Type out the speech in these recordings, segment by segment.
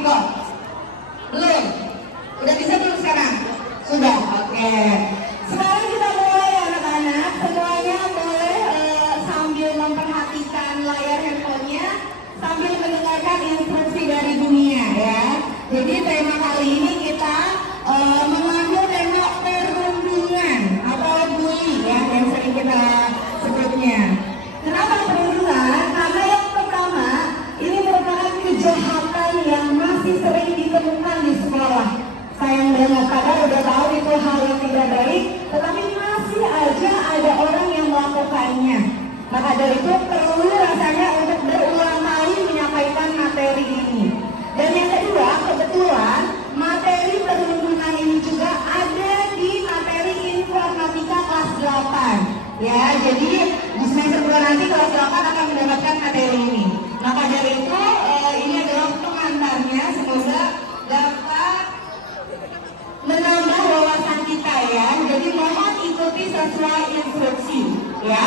Viko? Belum? Udah bisa belum sekarang? Sudah, oke. Sekarang kita mulai anak-anak. Semuanya boleh sambil memperhatikan layar handphonenya, sambil mendengarkan instruksi dari dunia ya. Jadi tema kali ini kita mengambil tema perundungan atau bully ya, yang sering kita sebutnya. Kenapa perundungan? Karena yang pertama, ini merupakan kejahatan yang masih sering ditemukan di sekolah. Sayang banget, padahal udah tahu itu hal yang tidak baik, tetapi masih aja ada orang yang melakukannya. Maka dari itu perlu rasanya untuk berulang kali menyampaikan materi ini. Dan yang kedua, kebetulan materi perundungan ini juga ada di materi informatika kelas 8. Ya, jadi di semester 2 nanti kelas 8 akan mendapatkan materi ini. Maka dari itu ini adalah pengantarnya, semoga dapat menambah wawasan kita ya. Jadi mohon ikuti sesuai instruksi ya.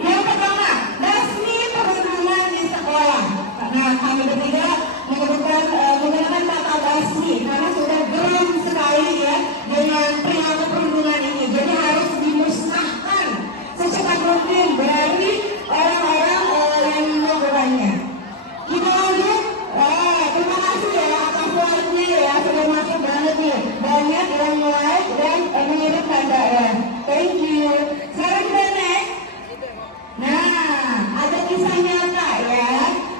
Yang pertama, basmi perundungan di sekolah. Nah, kami bertiga menggunakan kata basmi karena sudah geram sekali ya dengan perilaku perundungan ini. Jadi harus dimusnahkan secepat mungkin dari orang-orang yang melakukannya. Kita lanjut. Terima kasih ya atas like-nya ya, sudah masuk banget nih. Banyak yang like dan mengirim tanda ya. Thank you. Sekarang kita next. Nah, ada kisah nyata ya.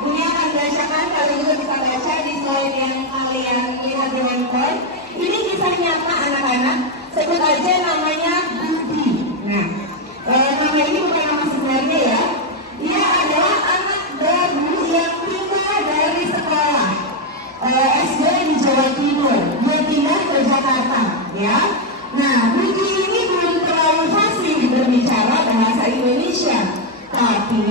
Ini akan bacakan, kalian juga bisa baca di slide yang kalian lihat di handphone. Ini kisah nyata anak-anak. Sebut aja namanya Budi. Nah, nama ini bukan nama sebenarnya ya. Dia adalah anak baru yang pindah dari sekolah SD di Jawa Timur. Dia pindah ke Jakarta ya. Nah, Budi ini belum terlalu fasih berbicara bahasa Indonesia, tapi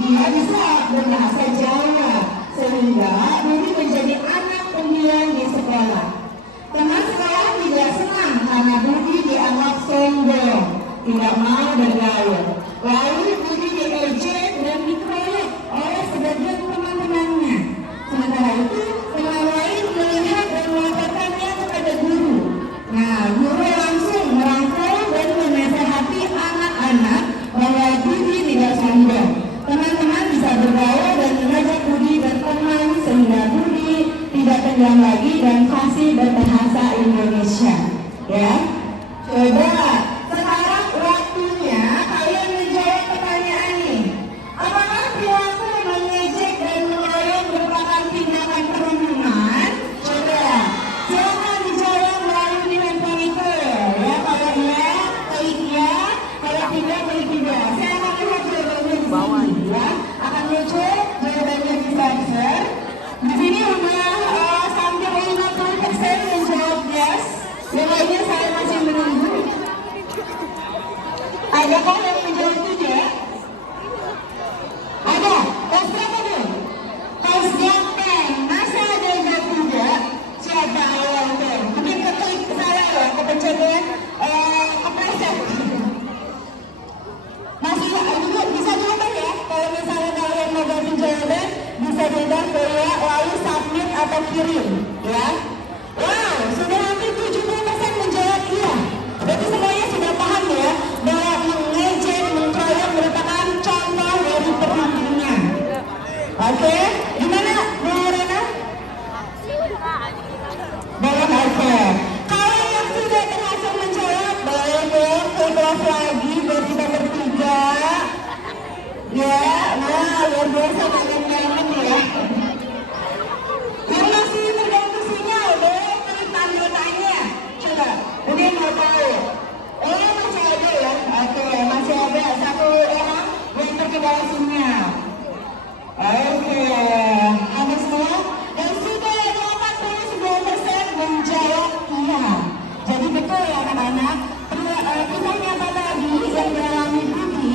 dia bisa berbahasa Jawa, sehingga Budi menjadi anak pendiam di sekolah. Teman sekolah tidak senang karena Budi dianggap sombong, tidak mau bergaul. Lalu Budi diejek dan dikeroyok oleh sebagian teman-temannya. Sementara itu, teman lain melihat dan melaporkannya kepada guru. Nah, guru langsung merangkul dan menasehati anak-anak bahwa Budi tidak sombong. Teman-teman bisa bergaul dan mengajak Budi berteman sehingga Budi tidak tenggelam lagi dan fasih berbahasa Indonesia. Ya, coba sekarang waktunya kalian menjawab pertanyaan ini. Apakah perilaku mengejek dan mengeroyok merupakan tindakan perundungan? Coba silakan dijawab melalui handphone itu. Ya, kalau iya, klik ya. Kalau tidak, klik tidak. Saya akan lihat jawabannya di sini. Ya, akan muncul jawabannya di browser. Di sini udah sampai 50% menjawab yes. Yang lainnya saya masih menunggu. Adakah yang menjawab tidak? Ada. Kelas berapa tuh? Kelas 8. Masa ada yang jawab tidak? Siapa awal tuh? Mungkin keklik saya ya, kepencetnya kepreset. Masih juga bisa diubah ya. Kalau misalnya kalian mau ganti jawaban, bisa diubah ke ya, lalu submit atau kirim ya. Wow, sudah hampir 70% menjawab iya. Berarti semuanya sudah paham ya bahwa mengejek, mengkeroyok merupakan contoh dari perundungan. Oke, gimana Bu Rena? Belum oke. Kalau yang sudah berhasil menjawab, boleh dong ke kelas lagi biar kita bertiga. Ya, nah luar biasa kangen-kangen ya. Yang masih tergantung sinyal, boleh klik tanda tanya. Coba, mungkin mau tahu. Oh, masih ada ya? Oke, masih ada satu orang yang terkendala sinyal. Oke, ada semua? Dan sudah 89% menjawab iya. Jadi betul ya anak-anak, kisah nyata tadi yang dialami Budi,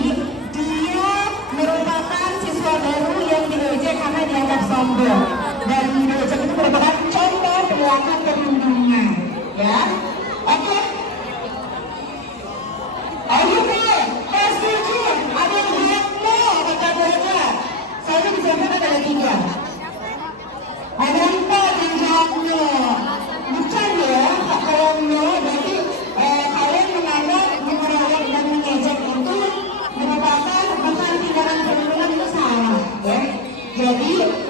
dia merupakan siswa baru yang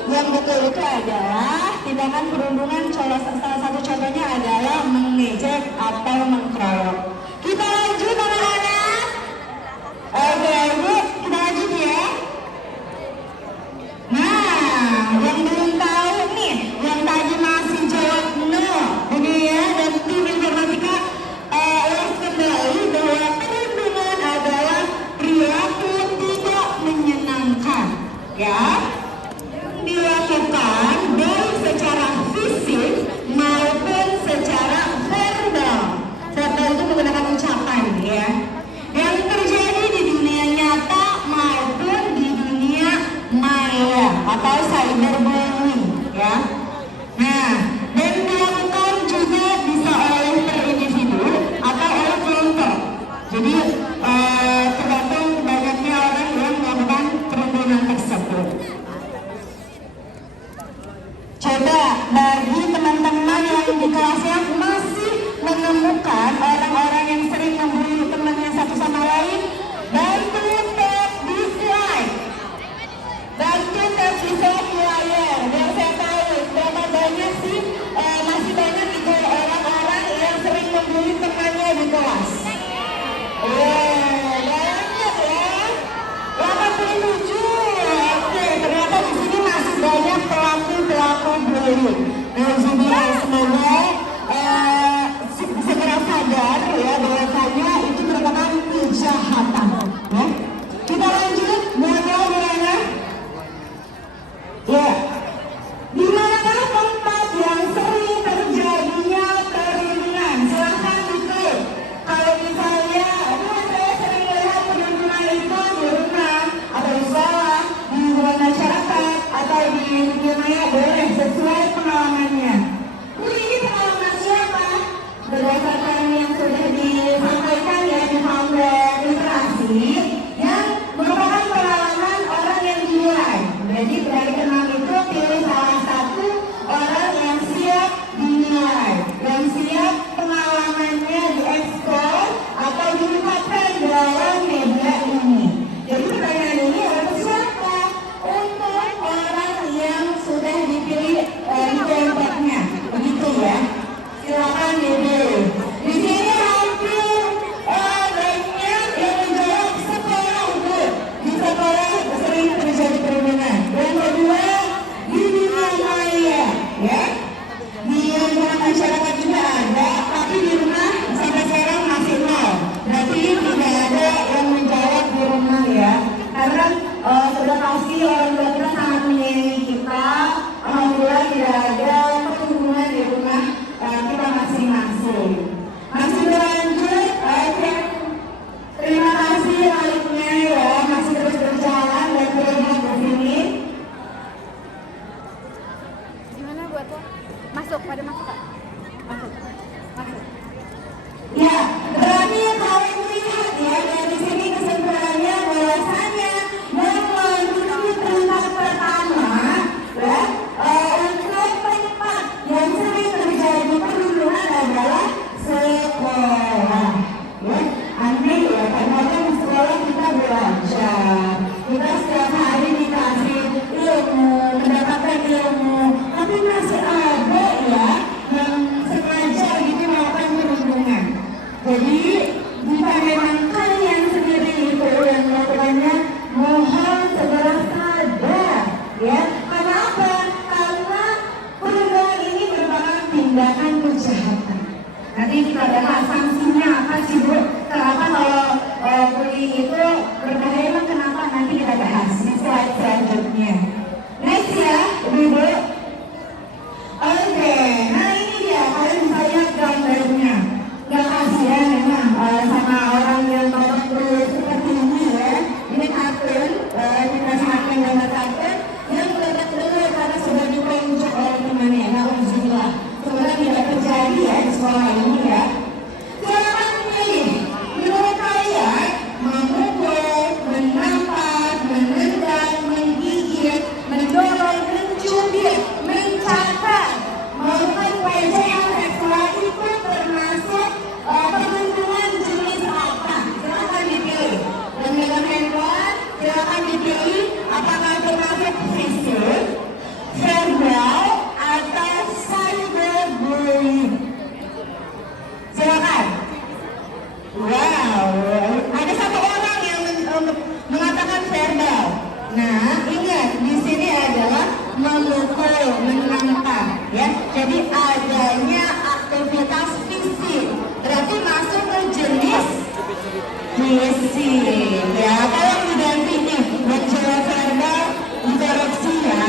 yang betul itu adalah tindakan perundungan. Salah satu contohnya adalah mengejek atau mengkeroyok. Kita lanjut anak-anak. Oke, Bu, kita lanjut ya. Nah, yang belum tahu nih, yang tadi masih jawab no, ini ya, dan tim informatika ulas kembali bahwa perundungan adalah perilaku tidak menyenangkan, ya, dilakukan baik secara fisik maupun secara verbal. Verbal itu menggunakan ucapan, ya, yang terjadi di dunia nyata maupun di dunia maya atau cyberbullying, ya. Nah, dan dilakukan juga bisa oleh per individu atau oleh kelompok. Jadi tergantung banyaknya orang yang melakukan perundungan tersebut. Coba bagi teman-teman yang di kelasnya masih menemukan orang-orang yang sering membuli temannya satu sama lain, bantu tap di slide. Bantu tap di slide di layar, biar saya tahu berapa banyak sih masih banyak itu orang-orang yang sering membuli temannya di kelas. Banyak ya, 87. Oke, ternyata di sini masih banyak pelaku bullying. Nah, jadi semoga segera sadar ya bahwasanya itu merupakan kejahatan. Ya. Kita lanjut, gimana? Ya, di manakah tempat yang sering terjadinya perundungan? Silahkan diklik. Kalau misalnya, saya sering melihat perundungan itu di rumah atau di sekolah, di lingkungan masyarakat atau di dunia, boleh sesuai pengalamannya. Ini pengalaman siapa? Berdasarkan yang sudah disampaikan ya di founder literasi, yang merupakan pengalaman orang yang dinilai. Jadi dari kenal itu pilih salah satu orang yang siap dinilai, yang siap pengalamannya diekspor atau diungkapkan dalam media ini. Jadi pertanyaan ini untuk siapa? Untuk orang yang sudah dipilih di kelompoknya, begitu ya. Silakan dipilih. Di sini hampir banyak yang menjawab sekolah, Bu. Di sekolah sering terjadi perundungan. Yang kedua, di dunia maya, ya. Di lingkungan masyarakat juga ada, tapi di rumah sampai sekarang masih nol. Berarti tidak ada yang menjawab di rumah ya. Karena sudah pasti orang tua kita sangat menyayangi kita. Alhamdulillah tidak ada perundungan di rumah kita masing-masing. Masih berlanjut, oke. Terima kasih live-nya ya, masih terus berjalan dan terlihat di sini. Gimana buat lo? Masuk, pada masuk Kak? Masuk. Ya, berarti kalian melihat ya dari sini kesimpulannya bahwasanya memenuhi perintah pertama ya, untuk tempat yang sering terjadi perundungan adalah sekolah. Ya, aneh ya, karena di sekolah kita belajar, kita setiap hari dikasih ilmu, mendapatkan ilmu, tapi masih ada ya yang sengaja gitu melakukan perundungan. Jadi jika memang kalian sendiri itu yang melakukannya, mohon segera sadar ya. Kenapa? Karena perundungan ini merupakan tindakan kejahatan. Nanti kita bahas sanksinya apa sih, Bu? Kenapa kalau bullying itu berbahaya, emang kenapa? Nanti kita bahas di slide selanjutnya. Next ya, Ibu. Oke, nah ini dia, kalian bisa lihat gambarnya. Gak kasihan memang sama orang yang bapak seperti ini ya. Ini kartun, kita semakin gambar kartun yang mendapat dulu karena sudah ditunjuk oleh temannya. Alhamdulillah, semoga tidak terjadi ya di sekolah ini ya. Silakan pilih, menurut kalian memukul, menampak, menendang, memukul, menangkap, ya. Jadi adanya aktivitas fisik, berarti masuk ke jenis fisik, ya. Kalau diganti nih, buat jawaban verbal dikoreksi ya.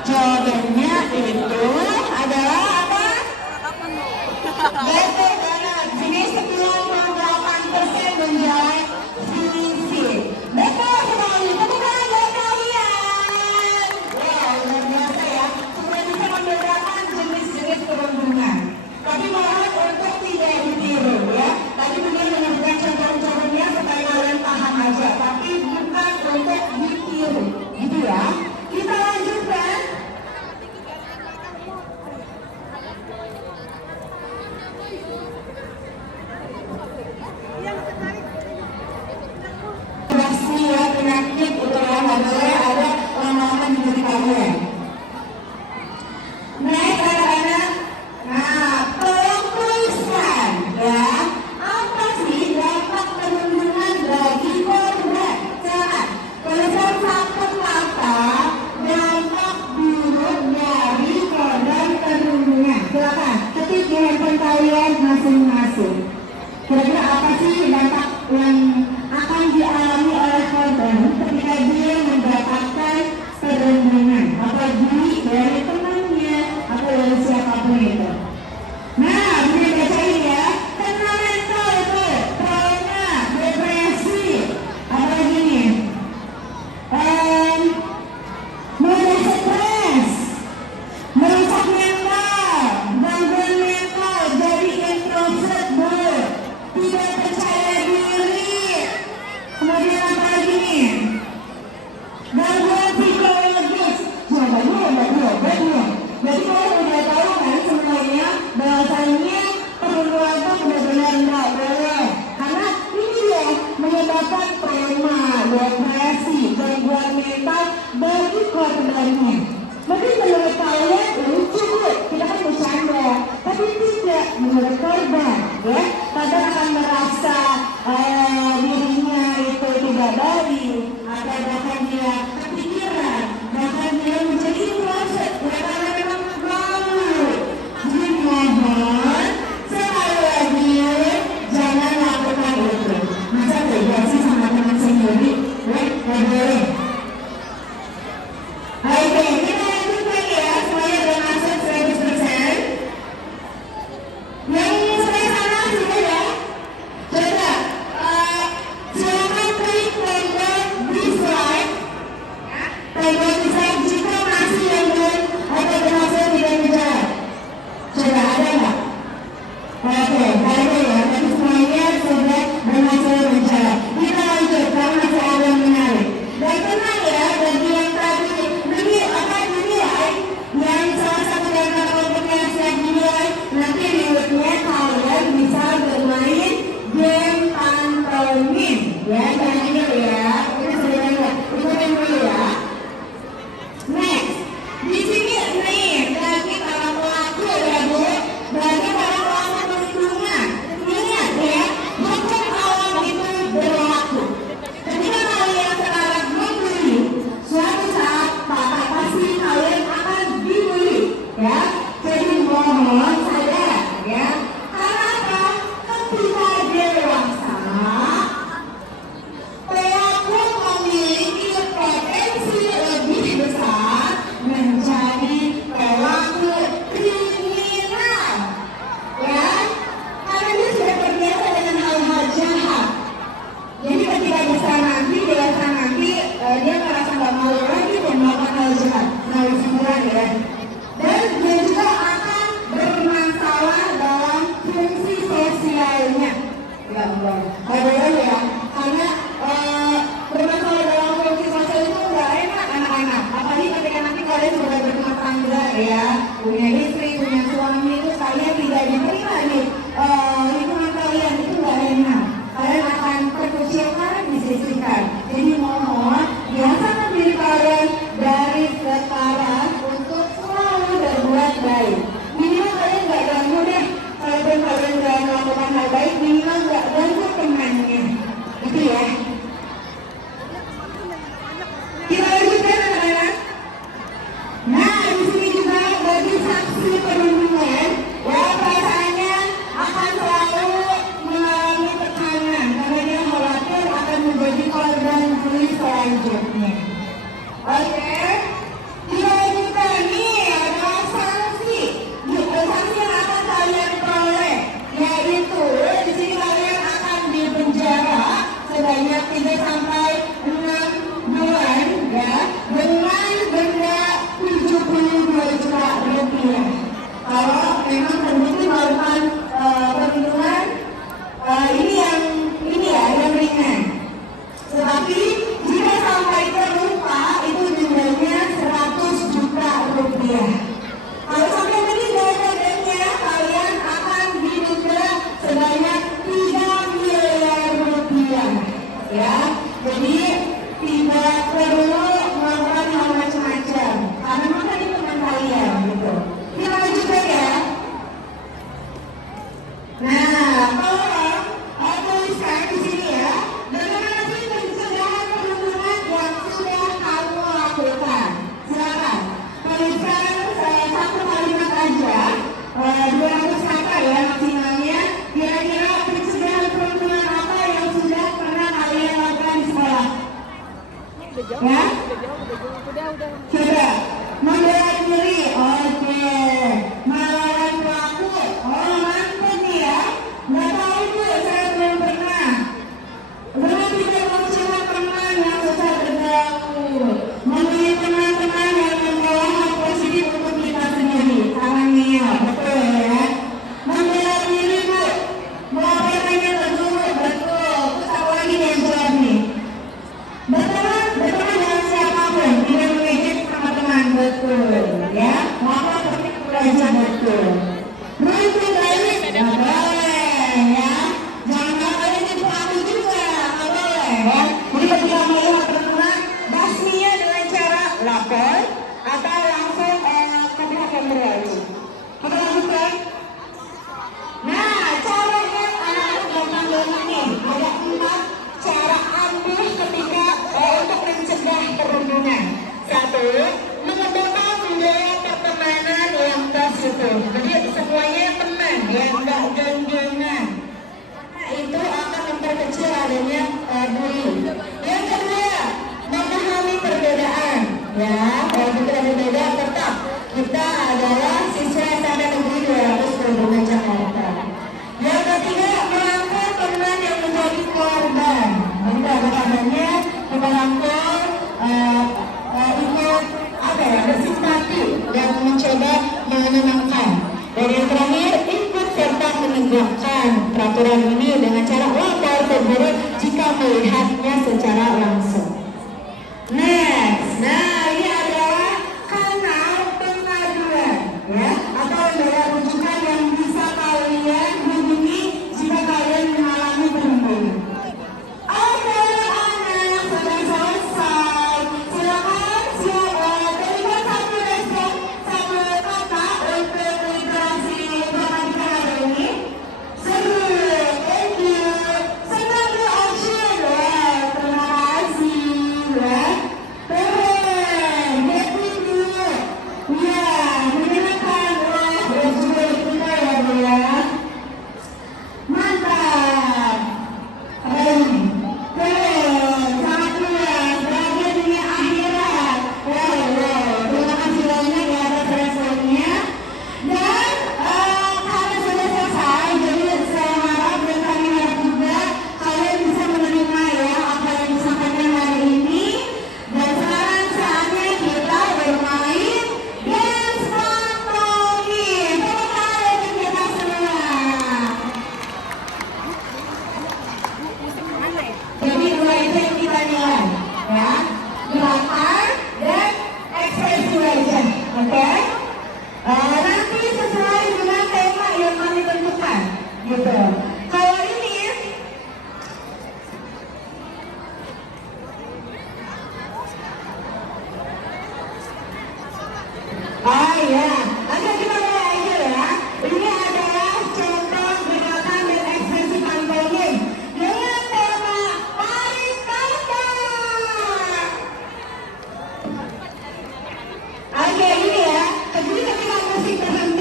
Jawabannya itu adalah apa? Betul banget. Jadi 98% menjawab fisik. Betul sekali. Tepuk tangan buat kalian. Wow, luar biasa ya. Sudah bisa membedakan jenis-jenis perundungan. Tapi mohon untuk tidak ditiru ya. Tadi benar menyebutkan contoh-contohnya supaya kalian paham aja. Tapi bukan untuk ditiru, gitu ya. Kita lanjutkan. Ya, penyakit itu ya, nggak boleh ada lama-lama di diri kalian. Next anak-anak, nah tolong tuliskan ya, apa sih dampak perundungan bagi korban? Silakan tuliskan satu kata dampak buruk dari korban perundungan. Silakan ketik di handphone kalian masing-masing. Kira-kira apa sih dampak yang akan dialami oleh korban ketika dia mendapatkan perundungan, apalagi dari temannya atau dari siapapun itu. Nah, bisa bacain ya. Kena mental itu, trauma, depresi, apalagi nih, mudah stres, merusak mental, gangguan mental, jadi introvert, tidak percaya diri. Kemudian apa lagi nih? Gangguan psikologis. Jawabannya betul. Jadi kalian udah tahu kan semuanya bahasanya perundungan itu benar-benar nggak boleh. Karena ini ya menyebabkan trauma, depresi, gangguan mental bagi korbannya. Mungkin menurut kalian lucu bu, kita kan bercanda, tapi tidak menurut korban, ya. Korban akan merasa dirinya itu tidak baik, atau bahkan dia kepikiran, bahkan dia menjadi introvert, ya karena memang malu. Jadi mohon sekali lagi jangan lakukan itu. Masa beda sih sama teman sendiri, ya nggak boleh. Oke, kita lanjutkan ya, semuanya udah masuk 100%. Yang sebelah sana sudah ya? Coba, silakan klik tombol dislike. Tombol dislike jika masih yang belum atau berhasil tidak menjawab. Coba ada nggak? Oke, ada ya, tapi semuanya sudah berhasil menjawab. Kita lanjut, karena masih ada yang menarik. Dan tenang ya, bagi yang tadi dinilai, yang salah satu dari kelompoknya siap dinilai, nanti berikutnya kalian bisa bermain game pantomim, ya jangan ini ya, ini sebenarnya ikutin dulu ya. Next, di sini nih bagi para pelaku ya bu, bagi para pelaku perundungan, ingat ya, hukum alam itu berlaku. Ketika kalian sekarang membuli, suatu saat pasti kalian akan dibully, ya. Jadi mohon sadar, ya. Karena apa? Ketika dewasa, pelaku memiliki potensi lebih besar menjadi pelaku kriminal, ya. Karena dia sudah terbiasa dengan hal-hal jahat. Jadi ketika besar nanti, dewasa nanti, dia merasa nggak malu lagi dan melakukan hal jahat. Nah, sebenarnya ya. Dan dia juga akan bermasalah dalam fungsi sosialnya. Ya Allah, nggak boleh ya. Karena bermasalah dalam fungsi sosial itu nggak enak anak-anak. Apalagi ketika nanti kalian sudah berumah tangga ya, punya istri, punya suami, itu kalian tidak diterima nih. Lingkungan kalian itu nggak enak. Kalian akan terkucilkan, disisihkan. Jadi mohon biasakan diri kalian dari sekarang untuk selalu berbuat baik. Minimal kalian nggak ganggu deh. Kalaupun kalian nggak melakukan hal baik, minimal nggak ganggu temannya. Gitu ya. Kita lanjutkan anak-anak. Nah, industri perlindungan, ya perasaannya akan selalu mengalami tekanan karena dia khawatir akan menjadi korban bully selanjutnya. Oke, dilanjutkan nih adalah sanksi. Sanksi yang akan kalian peroleh, yaitu di sini kalian akan dipenjara sebanyak 3 sampai 6 bulan, ya, dengan denda 72 juta rupiah. Kalau memang terbukti melakukan perlindungan ini yang ringan. Tetapi jika sampai terluka itu dendanya 100 juta rupiah. Kalau sampai meninggal dendanya, kalian akan didenda sebanyak 3 miliar rupiah. Ya, jadi tidak perlu melakukan hal macam-macam. Karena memang ini teman kalian gitu. Kita lanjutkan ya. Nah, tolong tuliskan di sini ya. Bagaimana sih pencegahan perlindungan yang sudah kamu lakukan? Silakan tuliskan satu kalimat aja, 200 kata ya maksimalnya. Kira-kira pencegahan perlindungan apa yang sudah pernah kalian lakukan di sekolah? Udah jauh, Ya? udah. Sudah. Membela diri, oke. Melawan pelaku, oh mantap nih ya. Nggak tahu tuh, saya belum pernah. Dengan tidak mengecewakan teman yang susah bergaul, memilih teman-teman yang membawa hal positif untuk kita sendiri. Tangannya, betul ya. Membela diri bu, melaporkannya ke guru, betul. Terus apa lagi yang jawab nih? Berteman dengan siapapun, tidak mengejek sama teman, betul ya. Maka penting belajar betul. Beruntung baik, nggak boleh ya. Jangan kalian tipu aku juga, nggak boleh ya. Jadi ketika melihat teman-teman, basminya dengan cara lapor atau langsung ke pihak yang berwajib. Kita lanjutkan. Nah, caranya anak-anak gampang nih. Ada 4 cara ampuh ketika untuk mencegah perundungan. 1, mengembangkan budaya pertemanan yang positif. Jadi semuanya teman, ya, enggak geng-gengan. Nah, itu akan memperkecil adanya bully. Yang kedua, memahami perbedaan. Ya, kalau kita berbeda tetap kita adalah siswa SMA Negeri 200 Perhubungan Jakarta. Yang ketiga, merangkul teman yang menjadi korban. Nanti ada kabarnya kita rangkul, ikut bersimpati dan mencoba menenangkan. Dan yang terakhir, ikut serta menegakkan peraturan ini dengan cara lapor ke guru jika melihatnya secara langsung. Next, nah ini adalah kanal pengaduan, ya, atau lembaga rujukan yang bisa kalian hubungi jika kalian mengalami perundungan. Oke, anak sudah selesai. Silakan berikan satu respon, satu kata untuk literasi gramatika hari ini. Seru, thank you. Second action, wah, terima kasih, ya. Keren, happy dulu. Ya, menyenangkan, wah, berat juga kita ya, Bu ya. Mantap. Keren, sangat luas, bahagia dunia akhirat. Wow, terima kasih banyak ya atas responnya. Dan karena sudah selesai, jadi saya harap dan kami harap juga kalian bisa menerima ya apa yang disampaikan hari ini. Dan sekarang saatnya kita bermain dance pantomim. Tepuk tangan untuk kita semua. Mana ya? Jadi 2 itu yang kita nilai, ya, gerakan dan ekspresi wajah, oke? Nanti sesuai dengan tema yang kami tentukan, gitu. Kalau ini, ya, oke kita mulai aja ya. Ini adalah contoh gerakan dan ekspresi pantomim dengan tema tarik kata. Oke, ini ya. Jadi ketika musik berhenti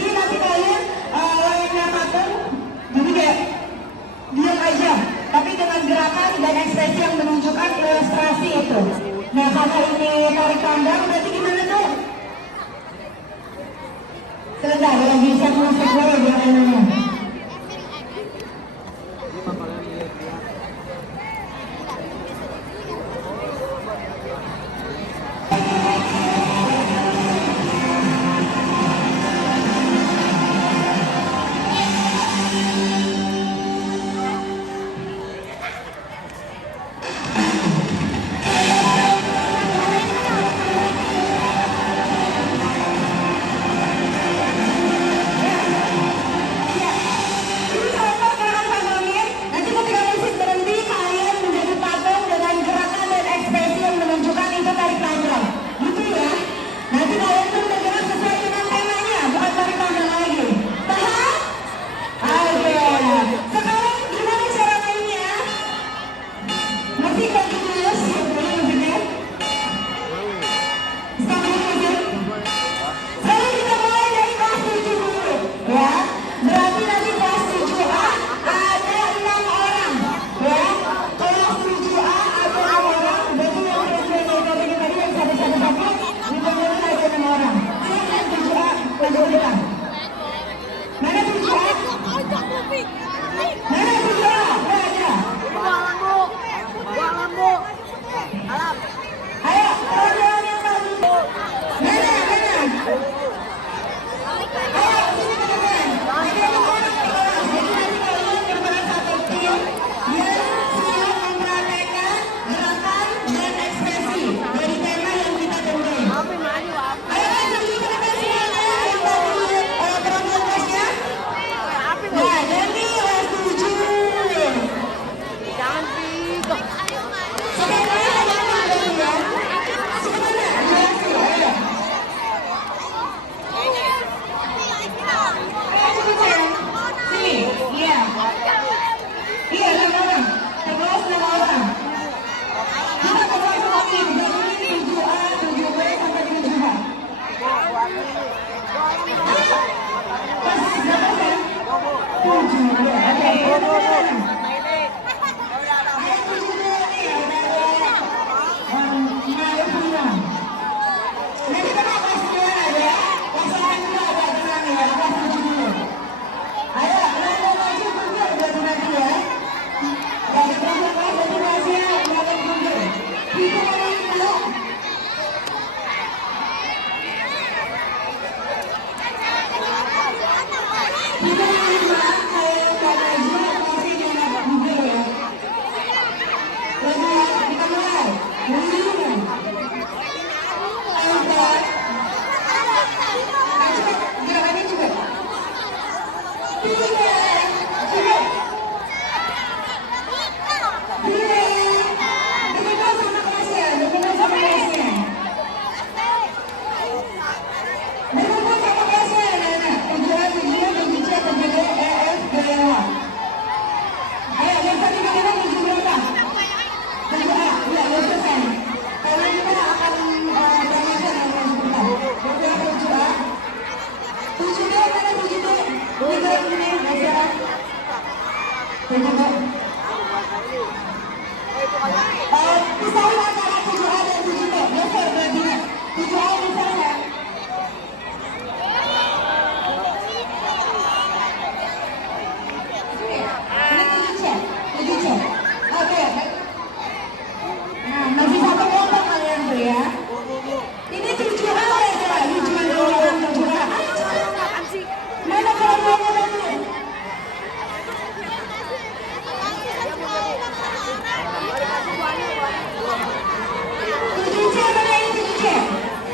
Sebentar, lagi set musik dulu biar enak.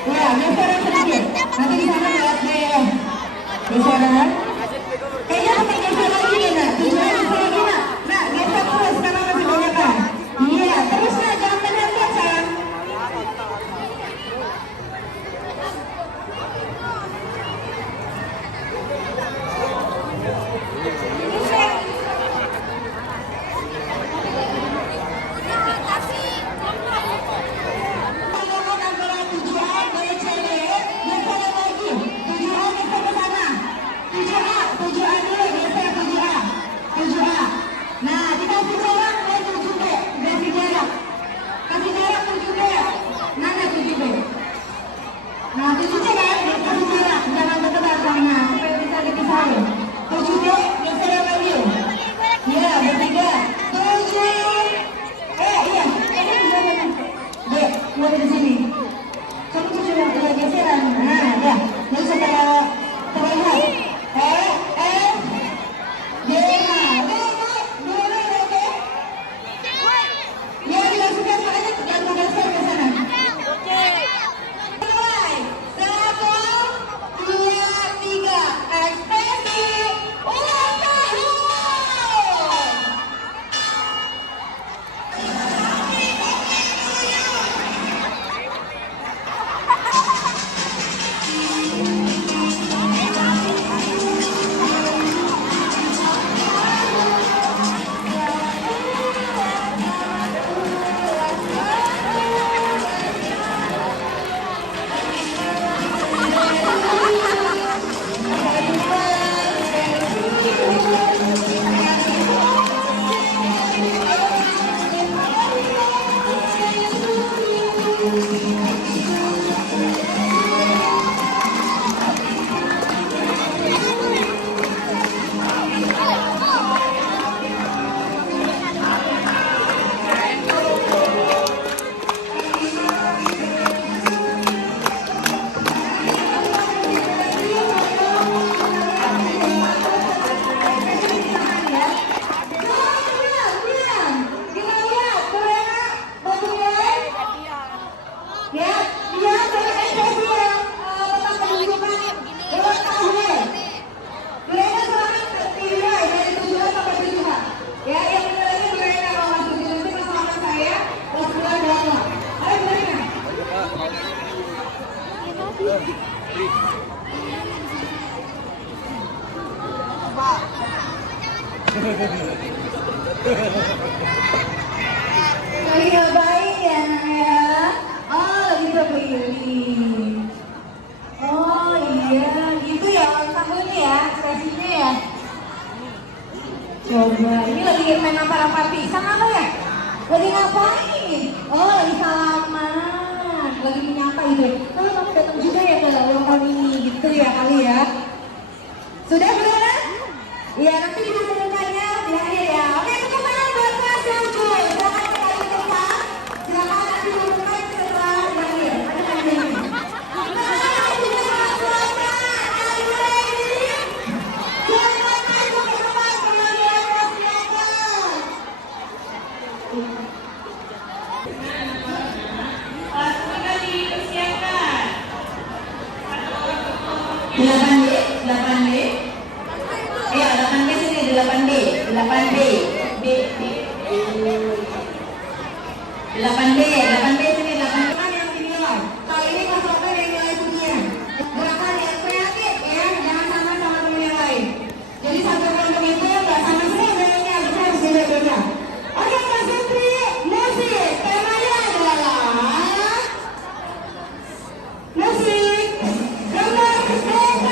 Ya, Lagi ngapain ya nak ya? Oh lagi keliling. Oh iya gitu ya ulang tahunnya ya ekspresinya ya. Coba ini lagi main apa pisang apa ya? Lagi ngapain? Oh lagi salaman, lagi menyapa itu. Oh kamu datang juga ya ke ulang tahun ini gitu ya kali ya? Sudah belum? Iya nanti diumumkannya di akhir ya. Oke tepuk tangan buat Mas Yangku. Silakan kembali ke depan. Silakan nanti diumumkan setelah di akhir. Ada hadiahnya. Delapan D, 8D. Ayo 8D sini, 8D, 8D, B, 8D, 8D sini, 8D kan yang dinilai. Kali ini Mas Roker yang nilai punya. Gerakan yang kreatif ya, jangan sama teman yang lain. Jadi satu kelompok itu nggak sama semua gayanya, kita harus beda-beda. Oke Mas Putri, musik temanya adalah musik gambar BKR.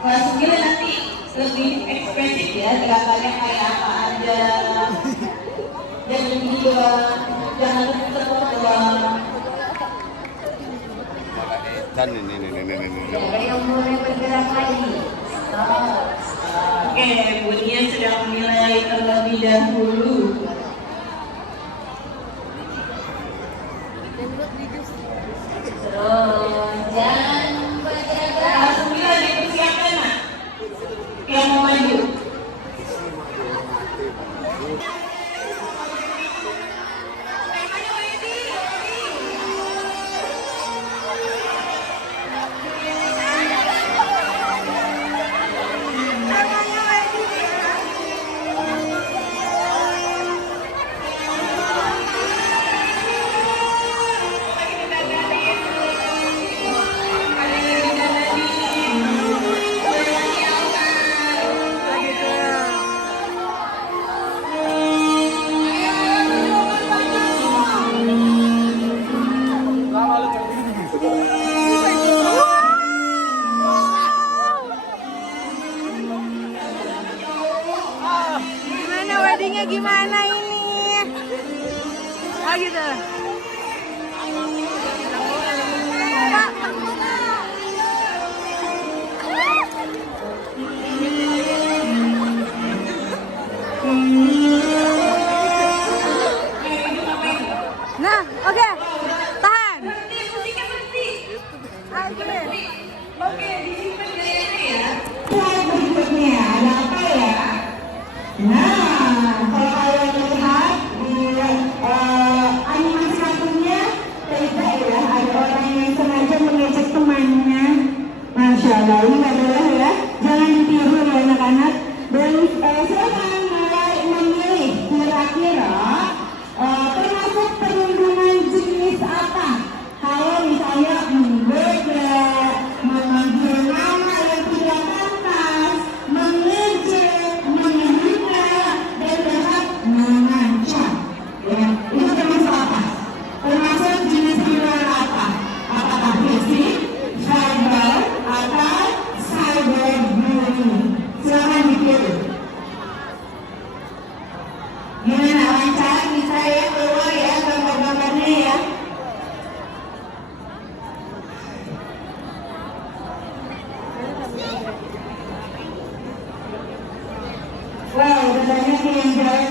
Kelas 9 nanti lebih ekspresif ya, gerakannya kayak apa aja. Jangan doang, jangan terus doang. Ada yang mulai bergerak lagi. Oke, bunyinya sudah menilai terlebih dahulu. Jangan bergerak. Kelas 9 dipersiapkan, Nak. Yang mau maju. Gimana ini? Oh gitu. Nah, oke. Tahan. Musiknya berhenti. Oke, disimpan gayanya ya. Slide berikutnya ada apa ya? Nah, kalau kalian lihat di animasi kartunnya, tidak ya, ada orang yang sengaja mengejek temannya. Masya Allah, ini nggak boleh ya, jangan ditiru ya anak-anak. Dan silakan mulai memilih kira-kira termasuk perlindungan jenis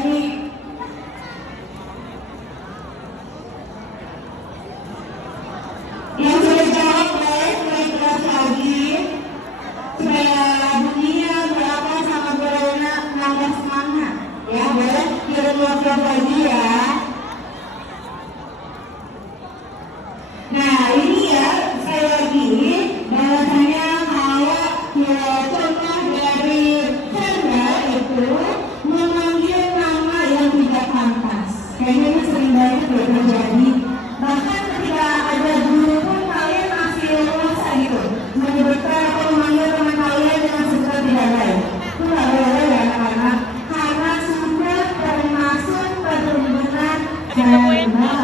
lagi. Yang sudah jawab boleh kelas lagi supaya dunia berapa sama Corona nambah semangat ya, boleh kirim WhatsApp lagi ya. Nah ini ya sekali lagi bahwasanya kalau contoh dari Chandra itu memanggil nama yang tidak pantas, kayaknya ini sering banget terjadi. Bahkan ketika ada guru pun kalian masih leluasa gitu menyebutkan atau memanggil teman kalian dengan sebutan tidak baik. Itu nggak boleh ya anak-anak, karena sudah termasuk perhubungan Chandra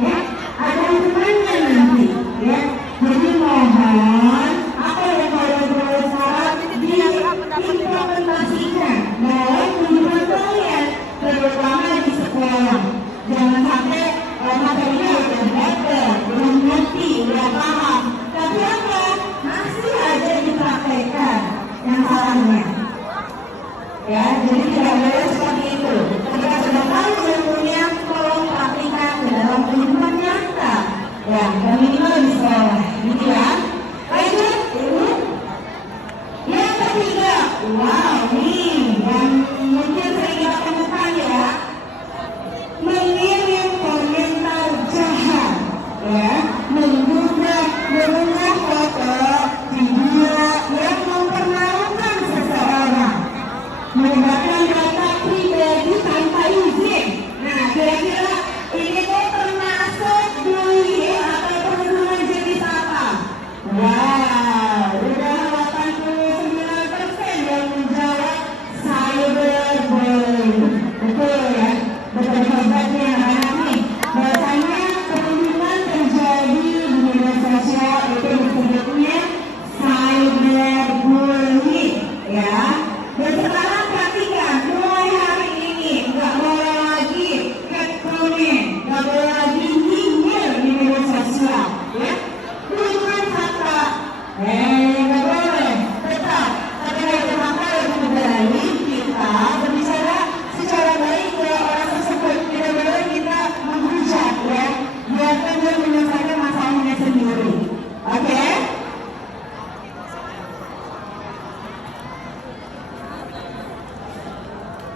ya, ada hubungannya nanti ya. Jadi mohon apa yang kalian berusaha diimplementasikan dalam kehidupan kalian, terutama di sekolah. Jangan sampai materinya udah belajar, belum ngerti, udah paham, tapi apa? Masih aja dipraktekkan yang salahnya. Ya, jadi tidak boleh seperti itu. Ketika sudah tahu ilmunya, tolong praktikkan ke dalam kehidupan nyata. Ya, dan minimal di sekolah, gitu ya. Lanjut, Ibu. Yang ketiga, wow, nih yang mungkin sering kita temukan ya, mengirim komentar jahat, ya, mengunggah foto, video yang mempermalukan seseorang, menggunakan data pribadi tanpa izin. Nah, kira-kira ini tuh termasuk bullying atau perundungan jenis apa? Wow, udah 89% yang menjawab cyberbullying. Betul ya, betul hebatnya anak nih. Bahasanya perundungan terjadi di media sosial itu disebutnya cyberbullying ya. Dan sekarang perhatikan, mulai hari ini nggak boleh lagi catcalling, nggak boleh lagi nyinyir di media sosial ya. Bukan kata, nggak boleh. Tetap, ketika itu maka lebih baik kita berbicara secara baik ke orang tersebut. Tidak boleh kita menghujat ya, biarkan dia menyelesaikan masalahnya sendiri. Oke?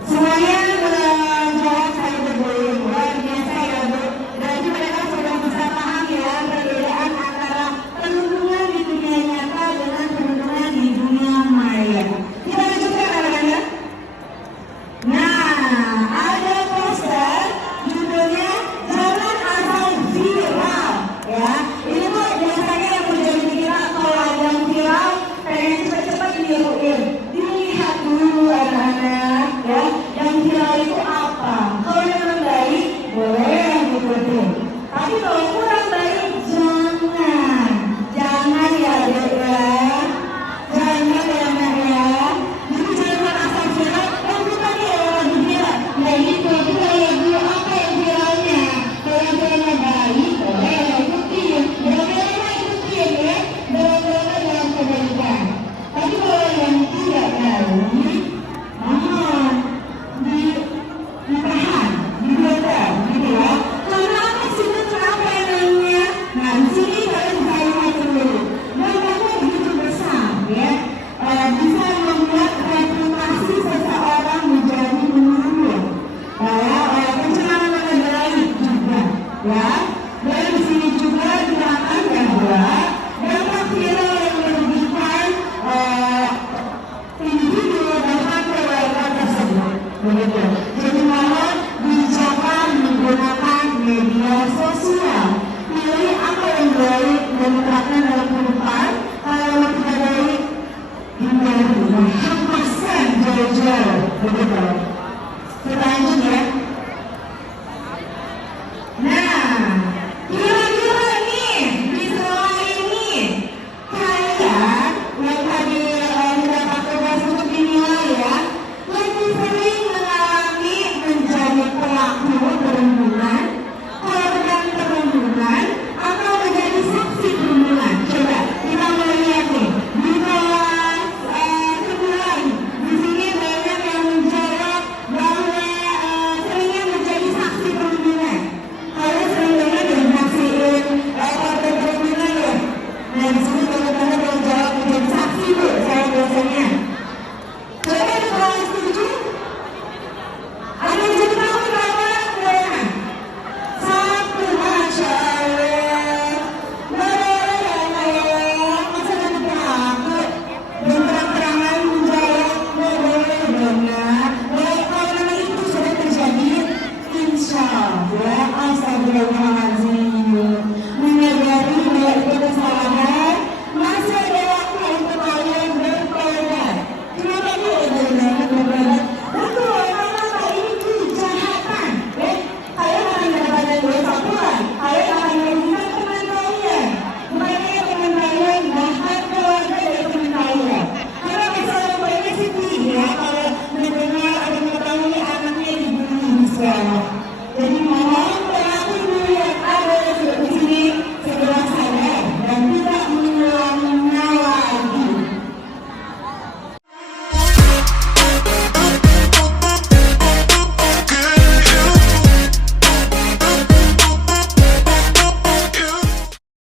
Semuanya menjawab cyberbullying, luar biasa ya Bu. Berarti mereka sudah bisa paham ya perbedaan antara perundungan di dunia nyata dengan perundungan di dunia maya. Kita lanjutkan anak-anak. Nah, ada poster judulnya Jangan Asal Viral ya. Ini tuh biasanya yang menjadi pikiran kalau ada yang viral pengen cepat-cepat ditiruin. Dilihat dulu anak-anak ya, yang viral itu apa. Kalau yang baik boleh diikutin, tapi kalau kurang baik jangan ya Dek ya, jangan ya Nak ya. Jadi jangan asal viral, yang kita nih lagi viral. Nah itu lagu apa yang viralnya? Kalau yang viralnya baik boleh ikutin, boleh ikutin ya, boleh dalam kebaikan. Tapi kalau yang tidak baik, mohon ditahan, dibelakang, gitu ya. Karena apa sih itu kenapa emangnya? Nah di sini kalian bisa lihat dulu. Dampaknya begitu besar ya, bisa membuat reputasi seseorang menjadi menurun. Pencemaran nama baik juga, ya. Dan di sini juga dikatakan bahwa dampak viral yang merugikan individu bahkan keluarga tersebut. Begitu. Jadi mohon bijakan menggunakan media sosial. Pilih apa yang baik dan terapkan dalam kehidupan. Kalau yang tidak baik, hindari, hempaskan jauh-jauh. Begitu.